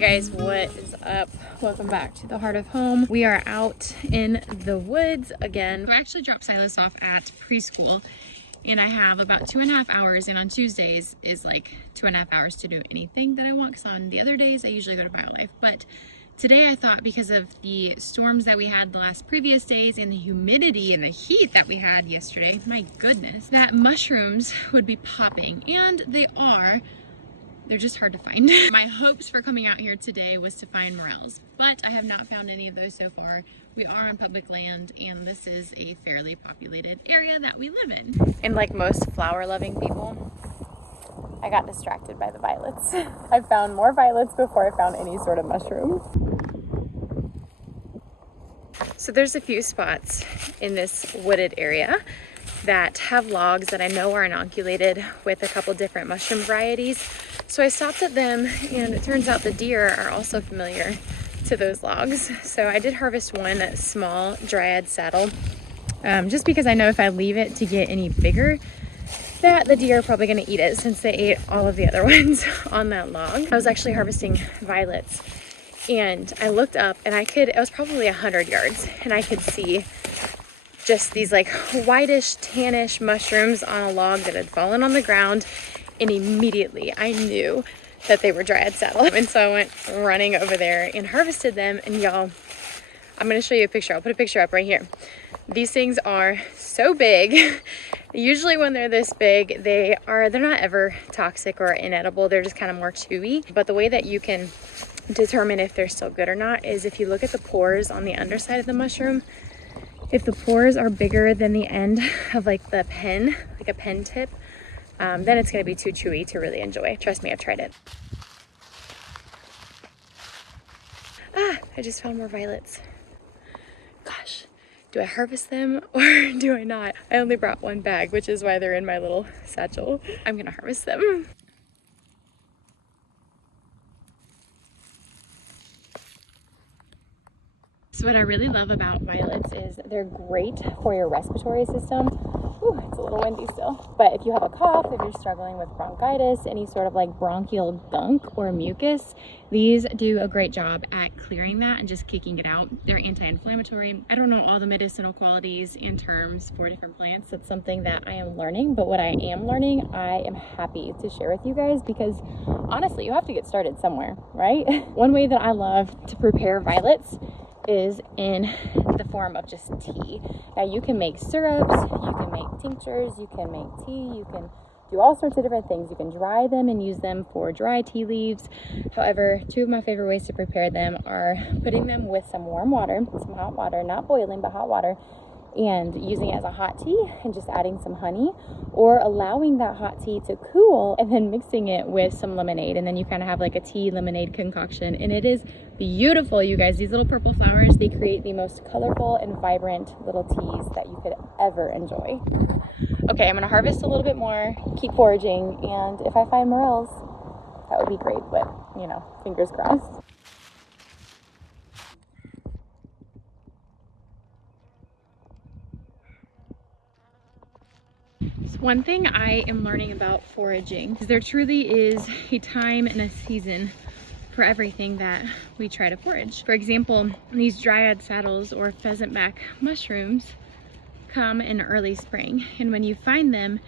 Guys, what is up? Welcome back to the heart of home. We are out in the woods again. I actually dropped Silas off at preschool and I have about 2.5 hours, and on Tuesdays is like 2.5 hours to do anything that I want, because on the other days I usually go to wildlife. But today I thought, because of the storms that we had the last previous days and the humidity and the heat that we had yesterday, my goodness, that mushrooms would be popping, and they are. They're just hard to find. My hopes for coming out here today was to find morels, but I have not found any of those so far. We are on public land, and this is a fairly populated area that we live in. And like most flower-loving people, I got distracted by the violets. I found more violets before I found any sort of mushrooms. So there's a few spots in this wooded area that have logs that I know are inoculated with a couple different mushroom varieties. So I stopped at them, and it turns out the deer are also familiar to those logs. So I did harvest one small dryad saddle, just because I know if I leave it to get any bigger, that the deer are probably gonna eat it, since they ate all of the other ones on that log. I was actually harvesting violets, and I looked up and it was probably 100 yards, and I could see just these like whitish, tannish mushrooms on a log that had fallen on the ground. And immediately I knew that they were dryad saddle. And so I went running over there and harvested them. And y'all, I'm gonna show you a picture. I'll put a picture up right here. These things are so big. Usually when they're this big, they're not ever toxic or inedible. They're just kind of more chewy. But the way that you can determine if they're still good or not is if you look at the pores on the underside of the mushroom. If the pores are bigger than the end of like the pen, like a pen tip, then it's going to be too chewy to really enjoy. Trust me, I've tried it. I just found more violets. Gosh, do I harvest them or do I not? I only brought one bag, which is why they're in my little satchel. I'm going to harvest them. So what I really love about violets is they're great for your respiratory system. Ooh, it's a little windy still. But if you have a cough, if you're struggling with bronchitis, any sort of like bronchial gunk or mucus, these do a great job at clearing that and just kicking it out. They're anti-inflammatory. I don't know all the medicinal qualities and terms for different plants. That's something that I am learning, but what I am learning, I am happy to share with you guys, because honestly, you have to get started somewhere, right? One way that I love to prepare violets is in the form of just tea. Now you can make syrups, you can make tinctures, you can make tea, you can do all sorts of different things. You can dry them and use them for dry tea leaves. However, two of my favorite ways to prepare them are putting them with some warm water, some hot water, not boiling, but hot water, and using it as a hot tea and just adding some honey, or allowing that hot tea to cool and then mixing it with some lemonade, and then you kind of have like a tea lemonade concoction, and it is beautiful, you guys. These little purple flowers, they create the most colorful and vibrant little teas that you could ever enjoy. Okay, I'm gonna harvest a little bit more, keep foraging, and if I find morels, that would be great, but you know, fingers crossed. So one thing I am learning about foraging is there truly is a time and a season for everything that we try to forage. For example, these dryad saddles or pheasantback mushrooms come in early spring, and when you find them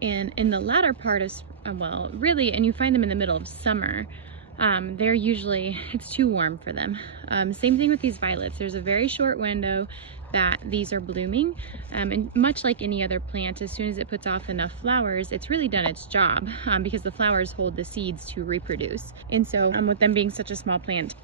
in the latter part of and you find them in the middle of summer, they're usually, it's too warm for them. Same thing with these violets. There's a very short window that these are blooming, and much like any other plant, as soon as it puts off enough flowers, it's really done its job, because the flowers hold the seeds to reproduce. And so with them being such a small plant,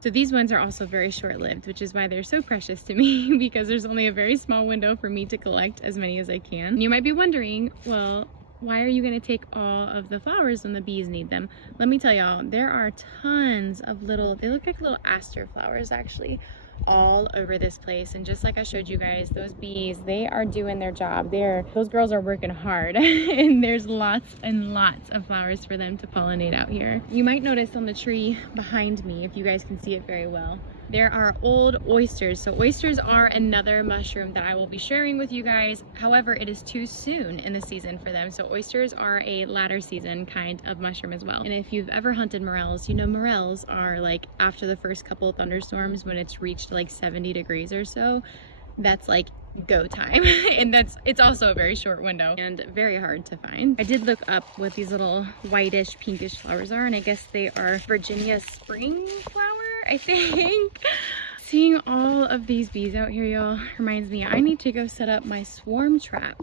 so these ones are also very short-lived, which is why they're so precious to me, because there's only a very small window for me to collect as many as I can. And you might be wondering, well, why are you going to take all of the flowers when the bees need them? Let me tell y'all, there are tons of little, they look like little aster flowers actually, all over this place. And just like I showed you guys, those bees, they are doing their job. Those girls are working hard and there's lots and lots of flowers for them to pollinate out here. You might notice on the tree behind me, if you guys can see it very well, There are old oysters. So oysters are another mushroom that I will be sharing with you guys. However, it is too soon in the season for them. So oysters are a latter season kind of mushroom as well. And if you've ever hunted morels, you know morels are like after the first couple of thunderstorms when it's reached like 70 degrees or so, that's like go time. And it's also a very short window and very hard to find. I did look up what these little whitish pinkish flowers are, and I guess they are Virginia spring flower, I think. Seeing all of these bees out here, y'all, reminds me I need to go set up my swarm trap.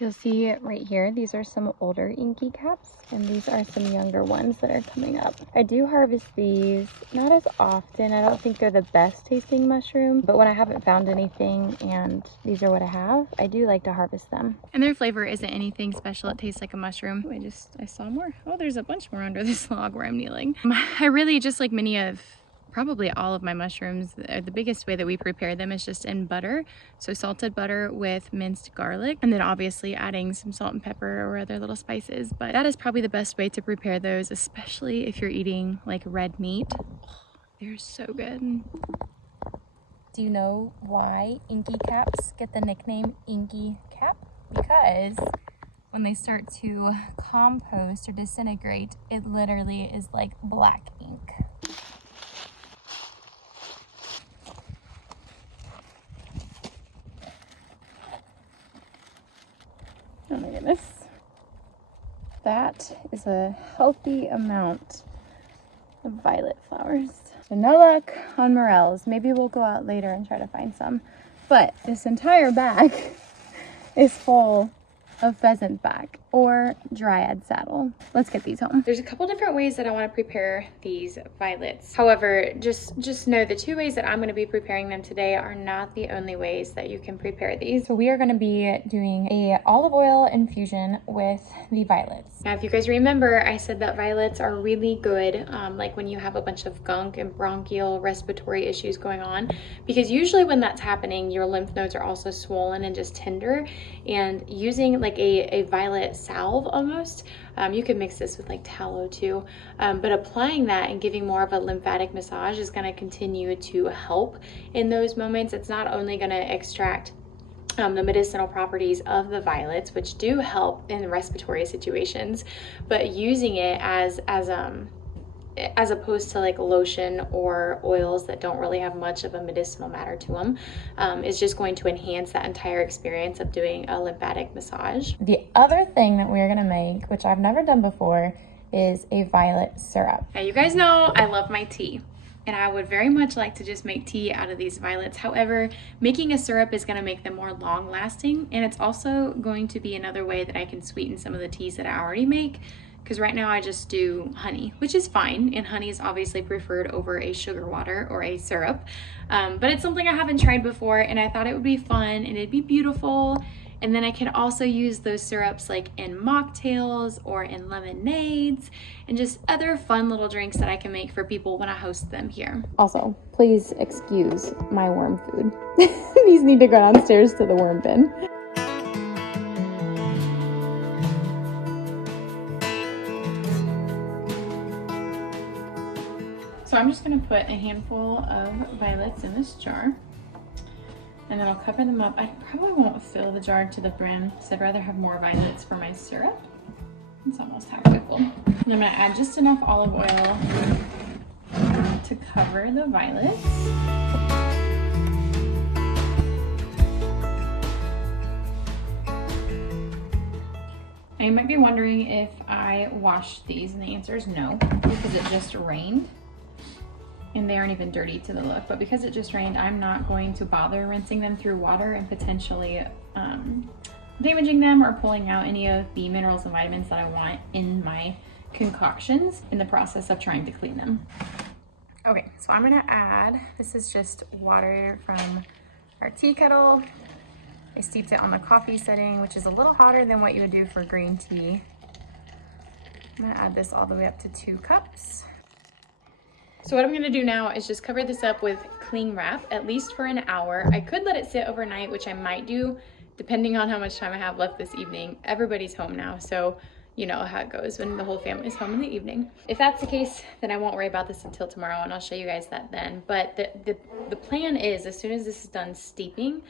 You'll see right here, these are some older inky caps, and these are some younger ones that are coming up. I do harvest these, not as often. I don't think they're the best tasting mushroom, but when I haven't found anything and these are what I have, I do like to harvest them. And their flavor isn't anything special. It tastes like a mushroom. I saw more. Oh, there's a bunch more under this log where I'm kneeling. I really, just like many of probably all of my mushrooms, the biggest way that we prepare them is just in butter. So salted butter with minced garlic, and then obviously adding some salt and pepper or other little spices. But that is probably the best way to prepare those, especially if you're eating like red meat. They're so good. Do you know why inky caps get the nickname inky cap? Because when they start to compost or disintegrate, it literally is like black ink. Oh my goodness. That is a healthy amount of violet flowers. So no luck on morels. Maybe we'll go out later and try to find some. But this entire bag is full of pheasant back or dryad saddle. Let's get these home. There's a couple different ways that I want to prepare these violets. However, just know the two ways that I'm going to be preparing them today are not the only ways that you can prepare these. So we are going to be doing a olive oil infusion with the violets. Now, if you guys remember, I said that violets are really good, like when you have a bunch of gunk and bronchial respiratory issues going on, because usually when that's happening, your lymph nodes are also swollen and just tender, and using like a violet salve almost, you can mix this with like tallow too, but applying that and giving more of a lymphatic massage is going to continue to help in those moments. It's not only going to extract the medicinal properties of the violets, which do help in respiratory situations, but using it as opposed to like lotion or oils that don't really have much of a medicinal matter to them, is just going to enhance that entire experience of doing a lymphatic massage. The other thing that we're gonna make, which I've never done before, is a violet syrup. Now you guys know I love my tea, and I would very much like to just make tea out of these violets. However, making a syrup is gonna make them more long lasting, and it's also going to be another way that I can sweeten some of the teas that I already make, because right now I just do honey, which is fine, and honey is obviously preferred over a sugar water or a syrup, but it's something I haven't tried before, and I thought it would be fun and it'd be beautiful. And then I can also use those syrups like in mocktails or in lemonades and just other fun little drinks that I can make for people when I host them here. Also, please excuse my worm food. These need to go downstairs to the worm bin. So I'm just gonna put a handful of violets in this jar, and then I'll cover them up. I probably won't fill the jar to the brim because I'd rather have more violets for my syrup. It's almost halfway full. And I'm gonna add just enough olive oil to cover the violets. Now you might be wondering if I washed these, and the answer is no, because it just rained. And they aren't even dirty to the look, but because it just rained, I'm not going to bother rinsing them through water and potentially damaging them or pulling out any of the minerals and vitamins that I want in my concoctions in the process of trying to clean them. Okay, so I'm gonna add, this is just water from our tea kettle. I steeped it on the coffee setting, which is a little hotter than what you would do for green tea. I'm gonna add this all the way up to 2 cups. So what I'm gonna do now is just cover this up with cling wrap, at least for an hour. I could let it sit overnight, which I might do, depending on how much time I have left this evening. Everybody's home now, so you know how it goes when the whole family's home in the evening. If that's the case, then I won't worry about this until tomorrow, and I'll show you guys that then. But the plan is, as soon as this is done steeping,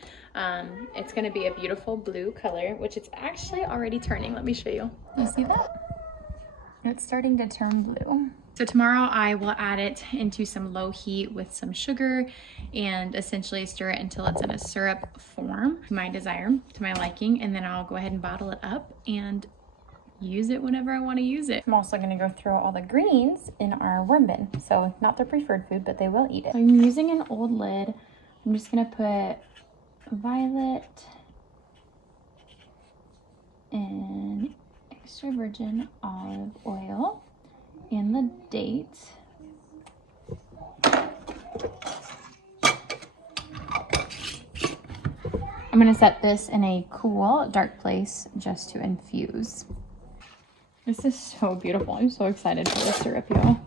it's gonna be a beautiful blue color, which it's actually already turning. Let me show you. You see that? It's starting to turn blue. So tomorrow I will add it into some low heat with some sugar and essentially stir it until it's in a syrup form, to my desire, to my liking, and then I'll go ahead and bottle it up and use it whenever I want to use it. I'm also going to go throw all the greens in our worm bin. So not their preferred food, but they will eat it. I'm using an old lid. I'm just going to put violet and extra virgin olive oil and the dates. I'm going to set this in a cool, dark place just to infuse. This is so beautiful. I'm so excited for the syrup, y'all.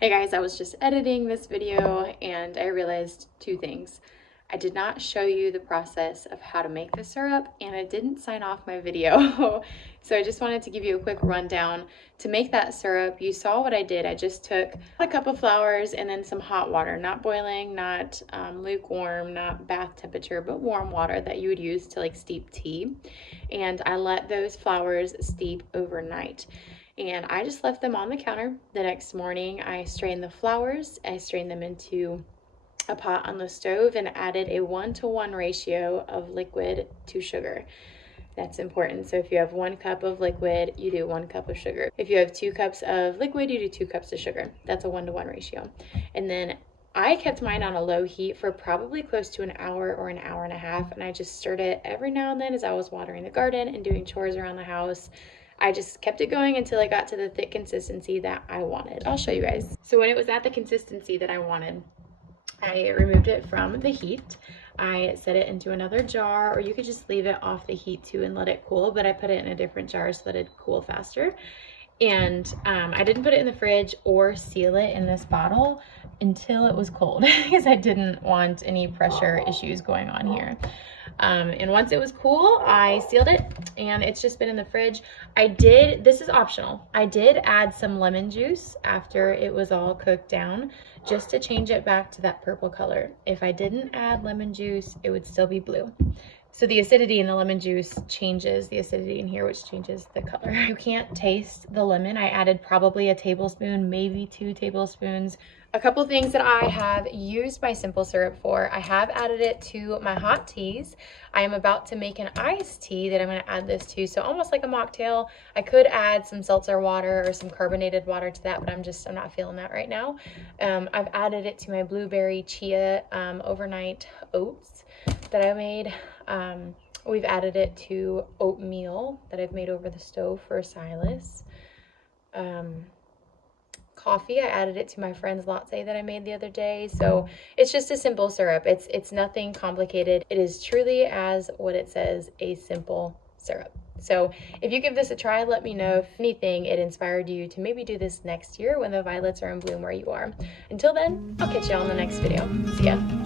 Hey guys, I was just editing this video and I realized two things. I did not show you the process of how to make the syrup, and I didn't sign off my video. So I just wanted to give you a quick rundown. To make that syrup, you saw what I did. I just took a cup of flours and then some hot water, not boiling, not lukewarm, not bath temperature, but warm water that you would use to like steep tea. And I let those flours steep overnight. And I just left them on the counter. The next morning, I strained the flours. I strained them into a pot on the stove and added a 1-to-1 ratio of liquid to sugar. That's important. So if you have 1 cup of liquid, you do 1 cup of sugar. If you have 2 cups of liquid, you do 2 cups of sugar. That's a 1-to-1 ratio. And then I kept mine on a low heat for probably close to an hour or an hour and a half. And I just stirred it every now and then as I was watering the garden and doing chores around the house. I just kept it going until I got to the thick consistency that I wanted. I'll show you guys. So when it was at the consistency that I wanted, I removed it from the heat. I set it into another jar, or you could just leave it off the heat too and let it cool, but I put it in a different jar so that it'd cool faster. And I didn't put it in the fridge or seal it in this bottle until it was cold because I didn't want any pressure issues going on here. And once it was cool, I sealed it and it's just been in the fridge. This is optional. I did add some lemon juice after it was all cooked down just to change it back to that purple color. If I didn't add lemon juice, it would still be blue. So the acidity in the lemon juice changes the acidity in here, which changes the color. You can't taste the lemon. I added probably a tablespoon, maybe 2 tablespoons. A couple things that I have used my simple syrup for. I have added it to my hot teas. I am about to make an iced tea that I'm going to add this to. So almost like a mocktail. I could add some seltzer water or some carbonated water to that, but I'm not feeling that right now. I've added it to my blueberry chia overnight oats that I made. We've added it to oatmeal that I've made over the stove for Silas. Coffee, I added it to my friend's latte that I made the other day. So it's just a simple syrup. It's nothing complicated. It is truly, as what it says, a simple syrup. So if you give this a try, let me know if anything it inspired you to maybe do this next year when the violets are in bloom where you are. Until then, I'll catch you all in the next video. See ya.